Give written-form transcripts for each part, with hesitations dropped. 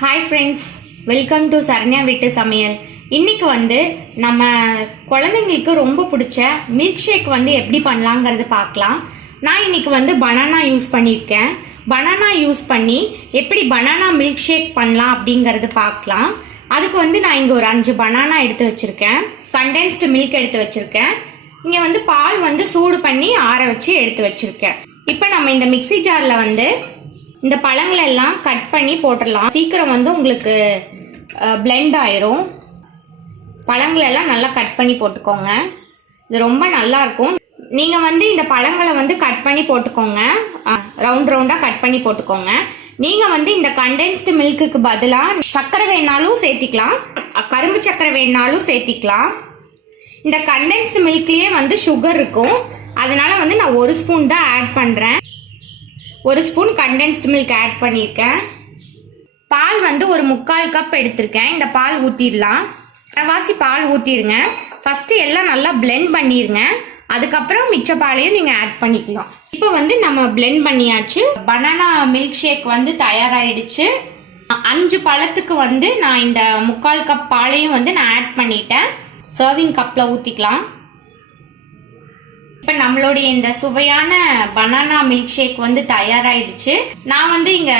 Hi friends, welcome to Saranya வீட்டு சமையல். இன்னைக்கு நம்ம குழந்தைங்களுக்கு ரொம்ப பிடிச்ச மில்க் ஷேக் எப்படி பண்ணலாங்கிறது பார்க்கலாம். நான் இன்னைக்கு பனானா யூஸ் பண்ணியிருக்கேன். பனானா யூஸ் பண்ணி எப்படி பனானா மில்க் ஷேக் பண்ணலாம் அப்படிங்கிறது பார்க்கலாம். அதுக்கு நான் இங்கே ஒரு 5 பனானா எடுத்து வச்சுருக்கேன். கண்டென்ஸ்டு மில்க் எடுத்து வச்சுருக்கேன். இங்கே பால் சூடு பண்ணி ஆற வச்சு எடுத்து வச்சுருக்கேன். இப்போ நம்ம இந்த மிக்ஸி ஜாரில் இந்த பழங்களை எல்லாம் கட் பண்ணி போட்டுடலாம். சீக்கிரம் உங்களுக்கு பிளெண்ட் ஆயிரும். பழங்களெல்லாம் நல்லா கட் பண்ணி போட்டுக்கோங்க. இது ரொம்ப நல்லா இருக்கும். நீங்கள் இந்த பழங்களை கட் பண்ணி போட்டுக்கோங்க. ரவுண்ட் ரவுண்டாக கட் பண்ணி போட்டுக்கோங்க. நீங்கள் இந்த கண்டென்ஸ்டு மில்க்குக்கு பதிலாக சர்க்கரை வேணாலும் சேர்த்திக்கலாம், கரும்பு சர்க்கரை வேணாலும் சேர்த்திக்கலாம். இந்த கண்டென்ஸ்டு மில்க்லேயே சுகர் இருக்கும். அதனால நான் 1 ஸ்பூன் தான் ஆட் பண்ணுறேன். 1 ஸ்பூன் கண்டென்ஸ்டு மில்க் ஆட் பண்ணியிருக்கேன். பால் ஒரு 3/4 கப் எடுத்திருக்கேன். இந்த பால் ஊற்றிடலாம். அரைவாசி பால் ஊற்றிடுங்க. ஃபஸ்ட்டு எல்லாம் நல்லா பிளெண்ட் பண்ணிடுங்க. அதுக்கப்புறம் மிச்ச பாலையும் நீங்கள் ஆட் பண்ணிக்கலாம். இப்போ நம்ம பிளெண்ட் பண்ணியாச்சு. பனானா மில்க் ஷேக் தயாராகிடுச்சு. 5 பழத்துக்கு நான் இந்த 3/4 கப் பாலையும் நான் ஆட் பண்ணிட்டேன். சர்விங் கப்பில் ஊற்றிக்கலாம். இப்போ நம்மளுடைய இந்த சுவையான பனானா மில்க் ஷேக் தயாராகிடுச்சு. நான் இங்கே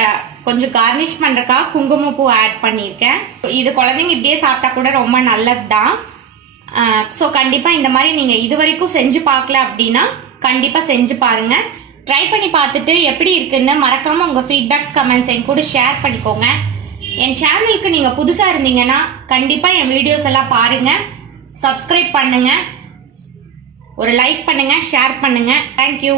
கொஞ்சம் கார்னிஷ் பண்ணுறதுக்காக குங்குமப்பூ ஆட் பண்ணியிருக்கேன். இது குழந்தைங்க இப்படியே சாப்பிட்டா கூட ரொம்ப நல்லது தான். ஸோ கண்டிப்பாக இந்த மாதிரி நீங்கள் இது வரைக்கும் செஞ்சு பார்க்கல அப்படின்னா கண்டிப்பாக செஞ்சு பாருங்கள். ட்ரை பண்ணி பார்த்துட்டு எப்படி இருக்குன்னு மறக்காமல் உங்கள் ஃபீட்பேக்ஸ் கமெண்ட்ஸ் என் கூட ஷேர் பண்ணிக்கோங்க. என் சேனலுக்கு நீங்கள் புதுசாக இருந்தீங்கன்னா கண்டிப்பாக என் வீடியோஸ் எல்லாம் பாருங்கள், சப்ஸ்கிரைப் பண்ணுங்கள், ஒரு லைக் பண்ணுங்க, ஷேர் பண்ணுங்க. தேங்க்யூ.